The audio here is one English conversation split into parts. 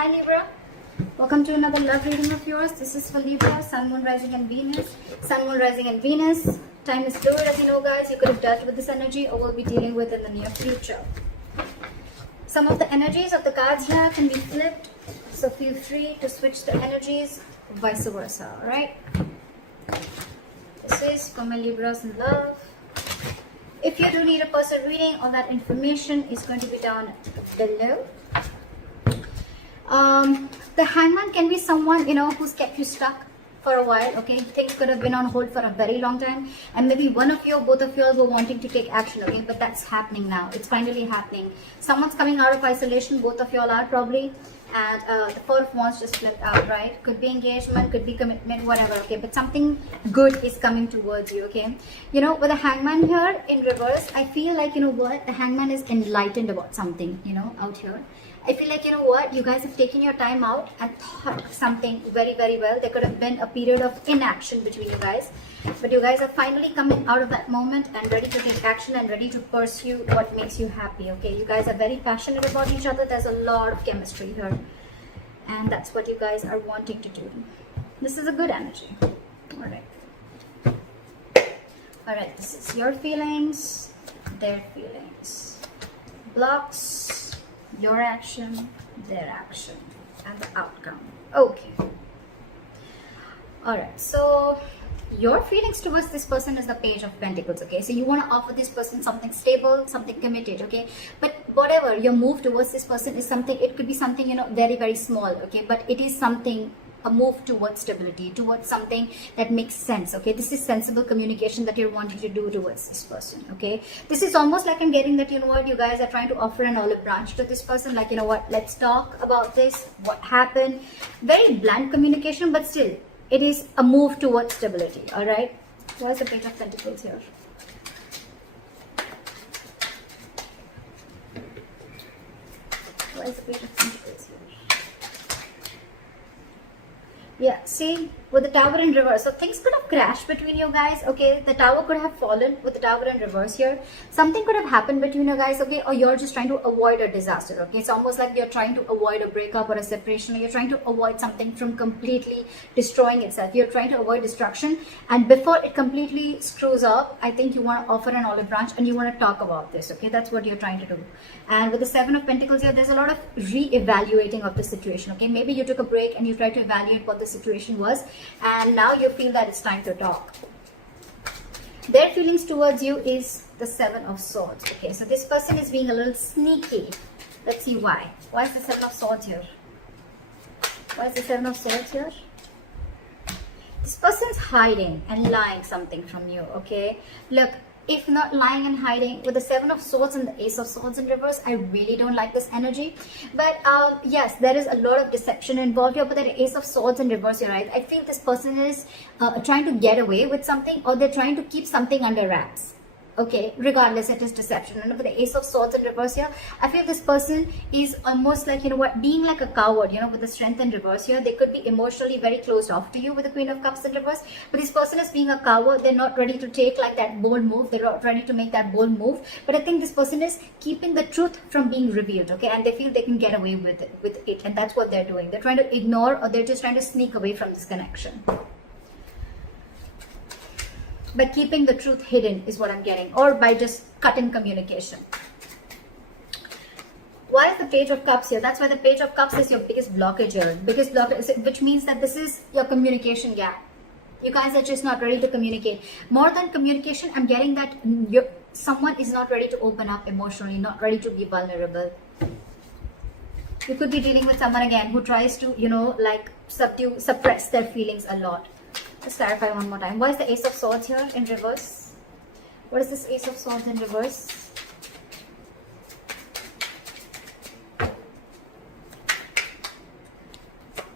Hi Libra, welcome to another love reading of yours. This is for Libra, Sun, Moon, Rising and Venus. Sun, Moon, Rising and Venus. Time is fluid, as you know guys. You could have dealt with this energy or will be dealing with in the near future. Some of the energies of the cards here can be flipped, so feel free to switch the energies, vice versa, alright? This is for my Libras in love. If you do need a personal reading, all that information is going to be down below. The hangman can be someone, who's kept you stuck for a while, okay? Things could have been on hold for a very long time, and maybe one of you or both of you were wanting to take action, okay? But that's happening now. It's finally happening. Someone's coming out of isolation, both of you all are probably, and the Four of Wands just flipped out, right? Could be engagement, could be commitment, whatever, okay? But something good is coming towards you, okay? With the hangman here in reverse, I feel like, the hangman is enlightened about something, out here. I feel like, you guys have taken your time out and thought something very, very well. There could have been a period of inaction between you guys, but you guys are finally coming out of that moment and ready to take action and ready to pursue what makes you happy, okay? You guys are very passionate about each other. There's a lot of chemistry here, and that's what you guys are wanting to do. This is a good energy. All right, this is your feelings, their feelings. Blocks, your action, their action, and the outcome. Okay. Alright, so your feelings towards this person is the Page of Pentacles, okay? So you want to offer this person something stable, something committed, okay? But whatever your move towards this person is something, it could be something, very, very small, okay? But it is something, a move towards stability, towards something that makes sense, okay? This is sensible communication that you're wanting to do towards this person, okay? This is almost like I'm getting that, you guys are trying to offer an olive branch to this person, like, let's talk about this, what happened. Very blunt communication, but still, it is a move towards stability, all right? Why is the Page of Pentacles here? Why is the Page of Pentacles here? Yeah, see, with the Tower in reverse, so things could have crashed between you guys, okay? The Tower could have fallen with the Tower in reverse here. Something could have happened between you guys, okay? Or you're just trying to avoid a disaster, okay? It's almost like you're trying to avoid a breakup or a separation, or you're trying to avoid something from completely destroying itself. You're trying to avoid destruction, and before it completely screws up, I think you want to offer an olive branch and you want to talk about this, okay? That's what you're trying to do. And with the Seven of Pentacles here, there's a lot of re-evaluating of the situation, okay? Maybe you took a break and you tried to evaluate what the situation was, and now you feel that it's time to talk. Their feelings towards you is the Seven of Swords, okay? So this person is being a little sneaky. Let's see why. Why is the Seven of Swords here? Why is the Seven of Swords here? This person's hiding and lying something from you, okay? Look, if not lying and hiding, with the Seven of Swords and the Ace of Swords in reverse, I really don't like this energy. But yes, there is a lot of deception involved here, but the Ace of Swords in reverse, you're right. I feel this person is trying to get away with something, or they're trying to keep something under wraps. Okay, regardless, it is deception. And with the Ace of Swords in reverse here, I feel this person is almost like, being like a coward, with the Strength in reverse here. They could be emotionally very closed off to you with the Queen of Cups in reverse. But this person is being a coward. They're not ready to take like that bold move. They're not ready to make that bold move. But I think this person is keeping the truth from being revealed, okay? And they feel they can get away with it. And that's what they're doing. They're trying to ignore, or they're just trying to sneak away from this connection. By keeping the truth hidden is what I'm getting, or by just cutting communication. Why is the Page of Cups here? That's why the Page of Cups is your biggest blockage here. Biggest blockage, which means that this is your communication gap. You guys are just not ready to communicate. More than communication, I'm getting that someone is not ready to open up emotionally, not ready to be vulnerable. You could be dealing with someone again who tries to, suppress their feelings a lot. Let's clarify one more time. Why is the Ace of Swords here in reverse? What is this Ace of Swords in reverse?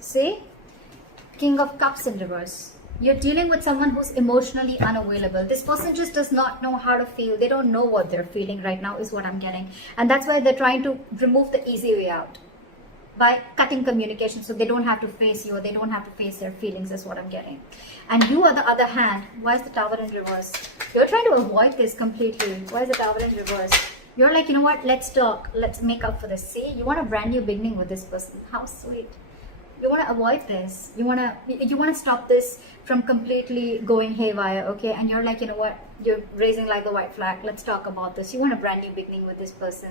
See? King of Cups in reverse. You're dealing with someone who's emotionally unavailable. This person just does not know how to feel. They don't know what they're feeling right now is what I'm getting. And that's why they're trying to remove the easy way out by cutting communication, so they don't have to face you, or they don't have to face their feelings is what I'm getting. And you, on the other hand, why is the Tower in reverse? You're trying to avoid this completely. Why is the Tower in reverse? You're like, you know what, let's talk, let's make up for this. See, you want a brand new beginning with this person. How sweet. You want to avoid this. You want to stop this from completely going haywire, okay? And you're like, you know what, you're raising like the white flag. Let's talk about this. You want a brand new beginning with this person.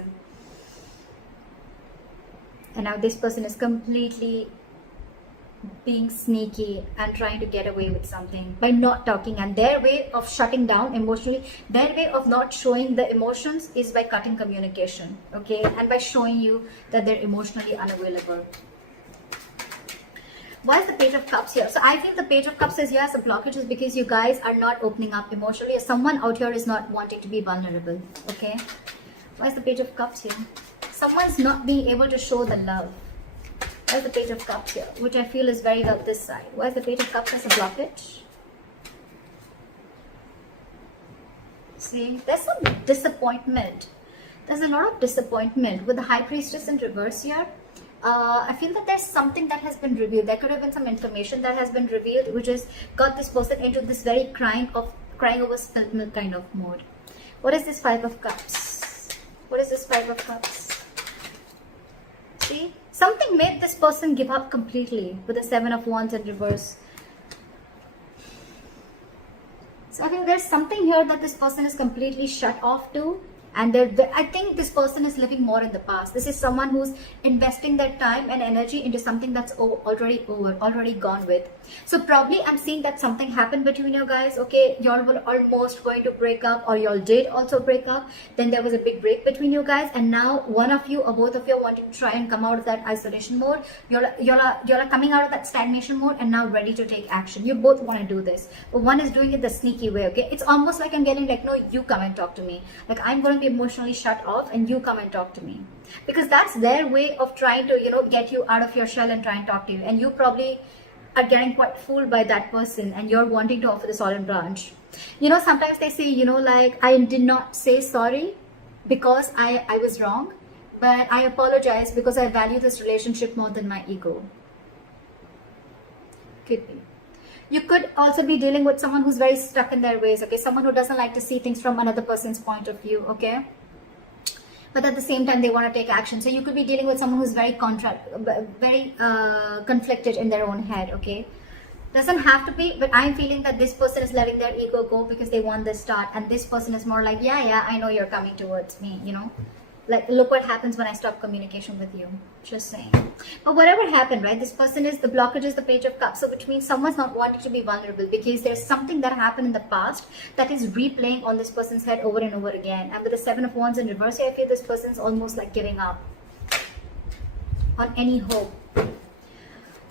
And now this person is completely being sneaky and trying to get away with something by not talking, and their way of shutting down emotionally, their way of not showing the emotions is by cutting communication, okay, and by showing you that they're emotionally unavailable. Why is the Page of Cups here? So I think the Page of Cups is here as a blockage is because you guys are not opening up emotionally. Someone out here is not wanting to be vulnerable, okay? Why is the Page of Cups here? Someone's not being able to show the love. Why is the Page of Cups here? Which I feel is very well this side. Why is the Page of Cups as a blockage? See, there's some disappointment. There's a lot of disappointment with the High Priestess in reverse here. I feel that there's something that has been revealed. There could have been some information that has been revealed, which has got this person into this very crying over spilled milk kind of mode. What is this Five of Cups? What is this Five of Cups? See, something made this person give up completely with the Seven of Wands in reverse. So I think there's something here that this person is completely shut off to. And I think this person is living more in the past. This is someone who's investing their time and energy into something that's already over, already gone with. So probably I'm seeing that something happened between you guys. Okay, y'all were almost going to break up, or y'all did also break up. Then there was a big break between you guys, and now one of you or both of you are wanting to try and come out of that isolation mode. Y'all are coming out of that stagnation mode and now ready to take action. You both want to do this, but one is doing it the sneaky way. Okay, it's almost like I'm getting like, no, you come and talk to me. Like I'm going to emotionally shut off and you come and talk to me, because that's their way of trying to, you know, get you out of your shell and try and talk to you. And you probably are getting quite fooled by that person, and you're wanting to offer this olive branch. You know, sometimes they say, you know, like, I did not say sorry because I was wrong, but I apologize because I value this relationship more than my ego. Could be. You could also be dealing with someone who's very stuck in their ways, okay? Someone who doesn't like to see things from another person's point of view, okay? But at the same time, they want to take action. So you could be dealing with someone who's very conflicted in their own head, okay? Doesn't have to be, but I'm feeling that this person is letting their ego go because they want this start. And this person is more like, yeah, I know you're coming towards me, you know? Like, look what happens when I stop communication with you. Just saying. But whatever happened, right? This person is, the blockage is the Page of Cups. So which means someone's not wanting to be vulnerable because there's something that happened in the past that is replaying on this person's head over and over again. And with the Seven of Wands in reverse, I feel this person's almost like giving up on any hope.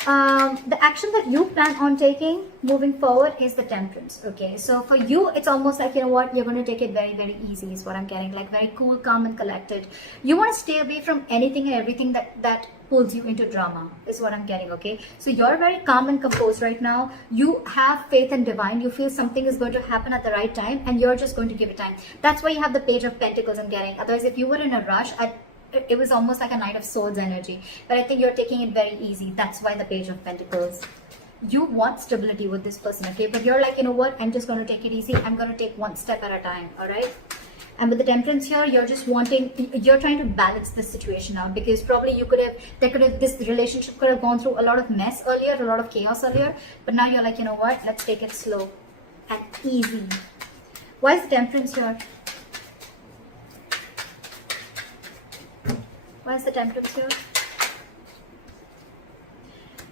The action that you plan on taking moving forward is the Temperance, okay? So for you, it's almost like, you know what, you're going to take it very, very easy is what I'm getting, like very cool, calm and collected. You want to stay away from anything and everything that pulls you into drama is what I'm getting, okay? So you're very calm and composed right now. You have faith in divine. You feel something is going to happen at the right time and you're just going to give it time. That's why you have the Page of Pentacles I'm getting. Otherwise, if you were in a rush, it was almost like a Knight of Swords energy. But I think you're taking it very easy. That's why the Page of Pentacles. You want stability with this person, okay? But you're like, you know what? I'm just going to take it easy. I'm going to take one step at a time, all right? And with the Temperance here, you're just you're trying to balance this situation out, because probably this relationship could have gone through a lot of mess earlier, a lot of chaos earlier. But now you're like, you know what? Let's take it slow and easy. Why is the Temperance here? Why is the Temperance here?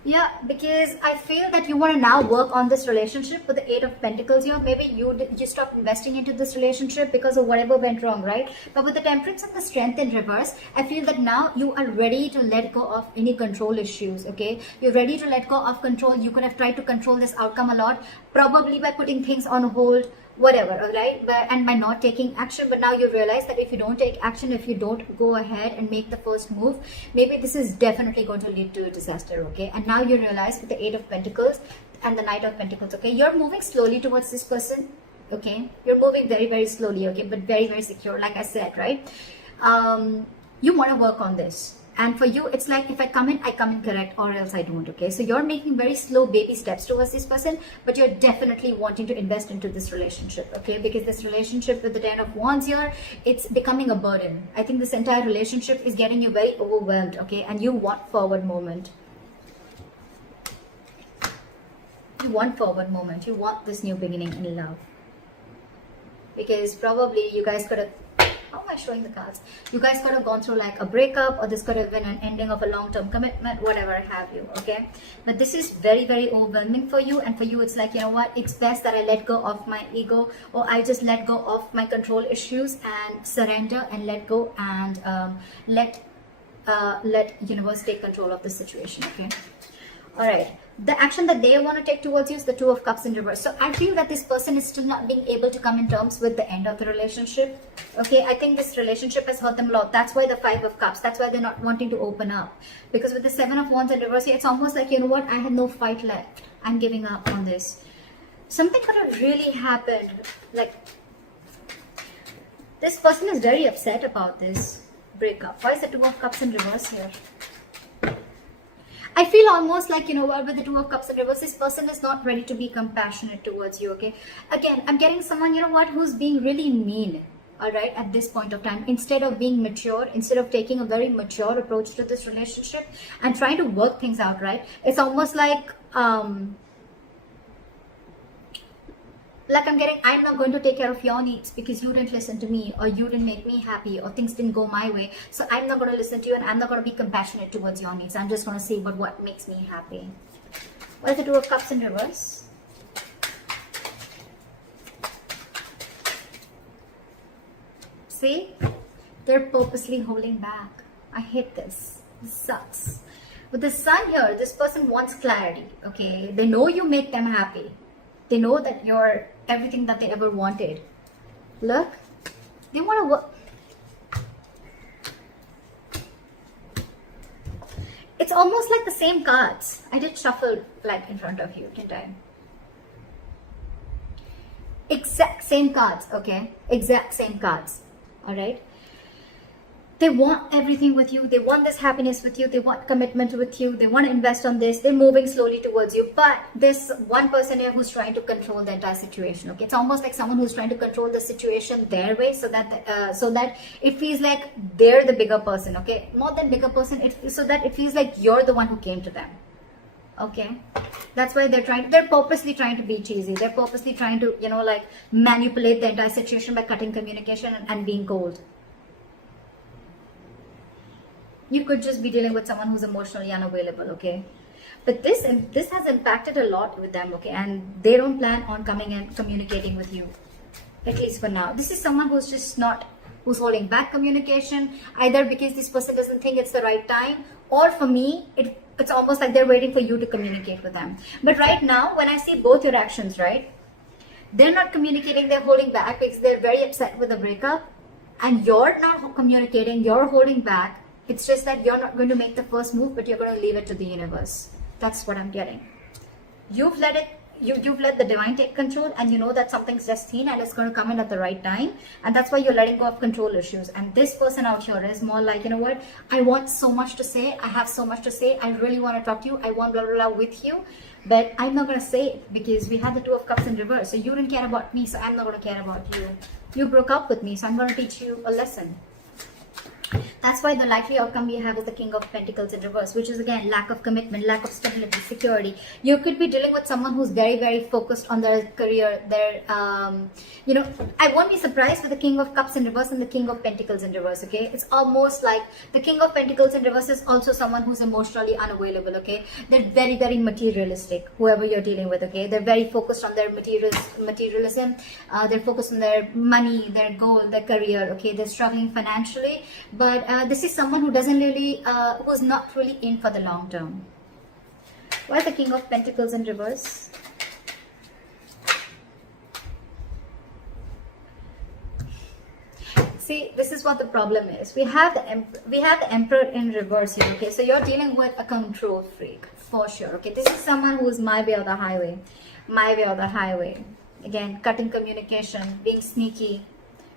Yeah, because I feel that you want to now work on this relationship with the Eight of Pentacles here. Maybe you stopped investing into this relationship because of whatever went wrong, right? But with the Temperance and the Strength in reverse, I feel that now you are ready to let go of any control issues, okay? You're ready to let go of control. You could have tried to control this outcome a lot, probably by putting things on hold, whatever, right? And by not taking action. But now you realize that if you don't take action, if you don't go ahead and make the first move, maybe this is definitely going to lead to a disaster, okay? And now you realize with the Eight of Pentacles and the Knight of Pentacles, okay, you're moving slowly towards this person, okay? You're moving very, very slowly, okay? But very, very secure, like I said, right? You want to work on this. And for you, it's like, if I come in correct, or else I don't, okay? So you're making very slow baby steps towards this person, but you're definitely wanting to invest into this relationship, okay? Because this relationship with the Ten of Wands here, it's becoming a burden. I think this entire relationship is getting you very overwhelmed, okay? And you want forward movement. You want forward movement. You want this new beginning in love. Because probably you guys could have, how am I showing the cards? You guys could have gone through like a breakup, or this could have been an ending of a long-term commitment, whatever have you, okay? But this is very, very overwhelming for you. And for you, it's like, you know what? It's best that I let go of my ego, or I just let go of my control issues and surrender and let go, and let universe take control of the situation, okay? All right. The action that they want to take towards you is the Two of Cups in reverse. So I feel that this person is still not being able to come in terms with the end of the relationship. Okay, I think this relationship has hurt them a lot. That's why the Five of Cups. That's why they're not wanting to open up. Because with the Seven of Wands in reverse, it's almost like, you know what, I have no fight left. I'm giving up on this. Something could have really happened. Like, this person is very upset about this breakup. Why is the Two of Cups in reverse here? I feel almost like, you know what, with the Two of Cups in reverse, this person is not ready to be compassionate towards you, okay? Again, I'm getting someone, you know what, who's being really mean, all right, at this point of time. Instead of being mature, instead of taking a very mature approach to this relationship and trying to work things out, right? It's almost like, I'm getting, I'm not going to take care of your needs because you didn't listen to me, or you didn't make me happy, or things didn't go my way. So I'm not going to listen to you, and I'm not going to be compassionate towards your needs. I'm just going to say what makes me happy. What is the Two of Cups in reverse? See? They're purposely holding back. I hate this. This sucks. With the Sun here, this person wants clarity, okay? They know you make them happy. They know that you're everything that they ever wanted. Look, they want to work. It's almost like the same cards. I did shuffle like in front of you, didn't I? Exact same cards, okay? Exact same cards, all right? They want everything with you. They want this happiness with you. They want commitment with you. They want to invest on this. They're moving slowly towards you. But there's one person here who's trying to control the entire situation. Okay, it's almost like someone who's trying to control the situation their way, so that it feels like they're the bigger person. Okay, more than bigger person, so that it feels like you're the one who came to them. Okay, that's why they're purposely trying to be cheesy. They're purposely trying to, you know, like manipulate the entire situation by cutting communication and being cold. You could just be dealing with someone who's emotionally unavailable, okay? But this has impacted a lot with them, okay? And they don't plan on coming and communicating with you, at least for now. This is someone who's holding back communication, either because this person doesn't think it's the right time, or for me, it's almost like they're waiting for you to communicate with them. But right now, when I see both your actions, right? They're not communicating, they're holding back because they're very upset with the breakup, and you're not communicating, you're holding back. It's just that you're not going to make the first move, but you're going to leave it to the universe. That's what I'm getting. You've let the divine take control, and you know that something's destined and it's going to come in at the right time. And that's why you're letting go of control issues. And this person out here is more like, you know what? I want so much to say. I have so much to say. I really want to talk to you. I want blah, blah, blah with you. But I'm not going to say it because we had the Two of Cups in reverse. So you didn't care about me, so I'm not going to care about you. You broke up with me, so I'm going to teach you a lesson. That's why the likely outcome we have is the King of Pentacles in reverse, which is again lack of commitment, lack of stability, security. You could be dealing with someone who's very, very focused on their career, their, you know, I won't be surprised with the King of Cups in reverse and the King of Pentacles in reverse, okay? It's almost like the King of Pentacles in reverse is also someone who's emotionally unavailable, okay? They're very, very materialistic, whoever you're dealing with, okay? They're very focused on their materialism. They're focused on their money, their goal, their career, okay? They're struggling financially. But this is someone who doesn't really, who's not really in for the long term. Why is the King of Pentacles in reverse? See, this is what the problem is. We have the Emperor in reverse here. Okay, so you're dealing with a control freak for sure. Okay, this is someone who is my way or the highway, my way or the highway. Again, cutting communication, being sneaky,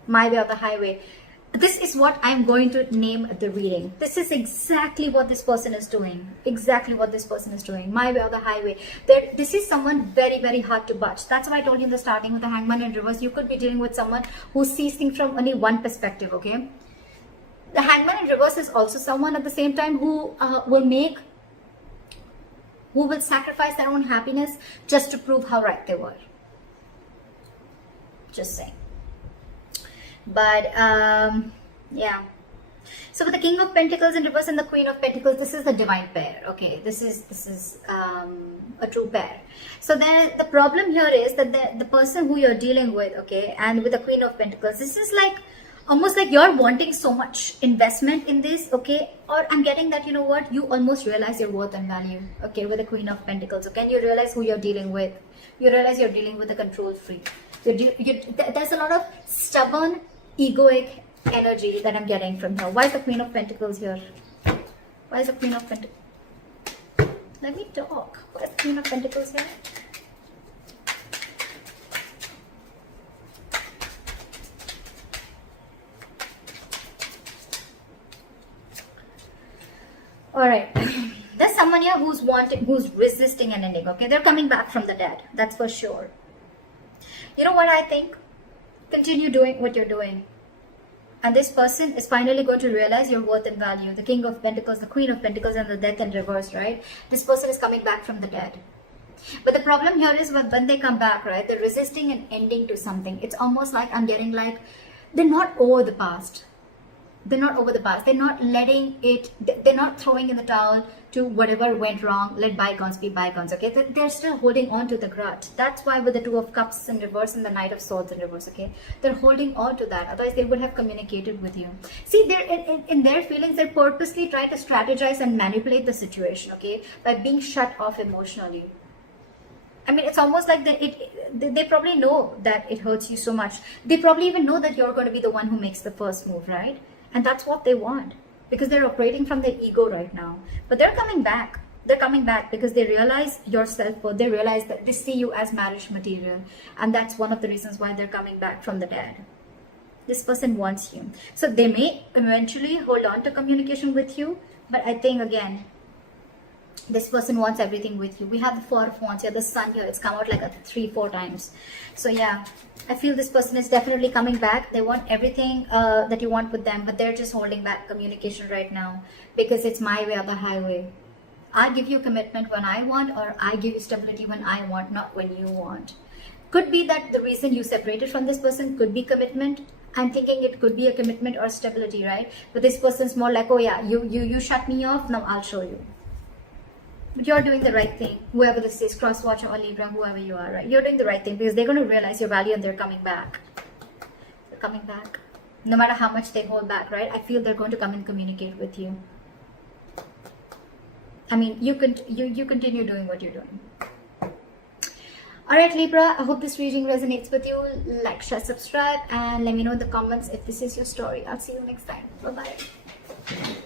my way or the highway. this is what I'm going to name the reading. This is exactly what this person is doing. Exactly what this person is doing. My way or the highway. This is someone very, very hard to budge. That's why I told you in the starting with the Hangman in reverse. You could be dealing with someone who sees things from only one perspective, okay? The Hangman in reverse is also someone at the same time who will sacrifice their own happiness just to prove how right they were. Just saying. But yeah, so with the King of Pentacles in reverse and the Queen of Pentacles, this is the divine pair. Okay, this is a true pair. So the problem here is that the person who you're dealing with, okay, and with the Queen of Pentacles, this is like almost like you're wanting so much investment in this, okay? Or I'm getting that, you know what, you almost realize your worth and value, okay, with the Queen of Pentacles. Okay, and you realize who you're dealing with. You realize you're dealing with a control freak. There's a lot of stubborn, egoic energy that I'm getting from her. Why is the Queen of Pentacles here? Why is the Queen of Pentacles? Let me talk. Why is the Queen of Pentacles here? Alright. There's someone here who's resisting an ending, okay? They're coming back from the dead. That's for sure. You know what I think? Continue doing what you're doing. And this person is finally going to realize your worth and value. The King of Pentacles, the Queen of Pentacles, and the Death in reverse, right? This person is coming back from the dead. But the problem here is when they come back, right? They're resisting an ending to something. It's almost like I'm getting like, they're not over the past. They're not over the past. They're not letting it, they're not throwing in the towel to whatever went wrong. Let bygones be bygones, okay? They're still holding on to the grudge. That's why with the Two of Cups in reverse and the Knight of Swords in reverse, okay? They're holding on to that. Otherwise, they would have communicated with you. See, they're in their feelings, they're purposely trying to strategize and manipulate the situation, okay? By being shut off emotionally. I mean, it's almost like they probably know that it hurts you so much. They probably even know that you're going to be the one who makes the first move, right? And that's what they want, because they're operating from their ego right now. But they're coming back. They're coming back because they realize your self-worth. They realize that they see you as marriage material. And that's one of the reasons why they're coming back from the dead. This person wants you. So they may eventually hold on to communication with you. But I think, again, this person wants everything with you. We have the Four of Wands here, the Sun here. It's come out like 3-4 times. So yeah, I feel this person is definitely coming back. They want everything that you want with them, but they're just holding back communication right now because it's my way or the highway. I give you commitment when I want, or I give you stability when I want, not when you want. Could be that the reason you separated from this person could be commitment. I'm thinking it could be a commitment or stability, right? But this person's more like, oh yeah, you shut me off, now I'll show you. But you're doing the right thing. Whoever this is, cross-watcher or Libra, whoever you are, right? You're doing the right thing because they're going to realize your value and they're coming back. They're coming back. No matter how much they hold back, right? I feel they're going to come and communicate with you. I mean, you continue doing what you're doing. Alright, Libra, I hope this reading resonates with you. Like, share, subscribe, and let me know in the comments if this is your story. I'll see you next time. Bye-bye.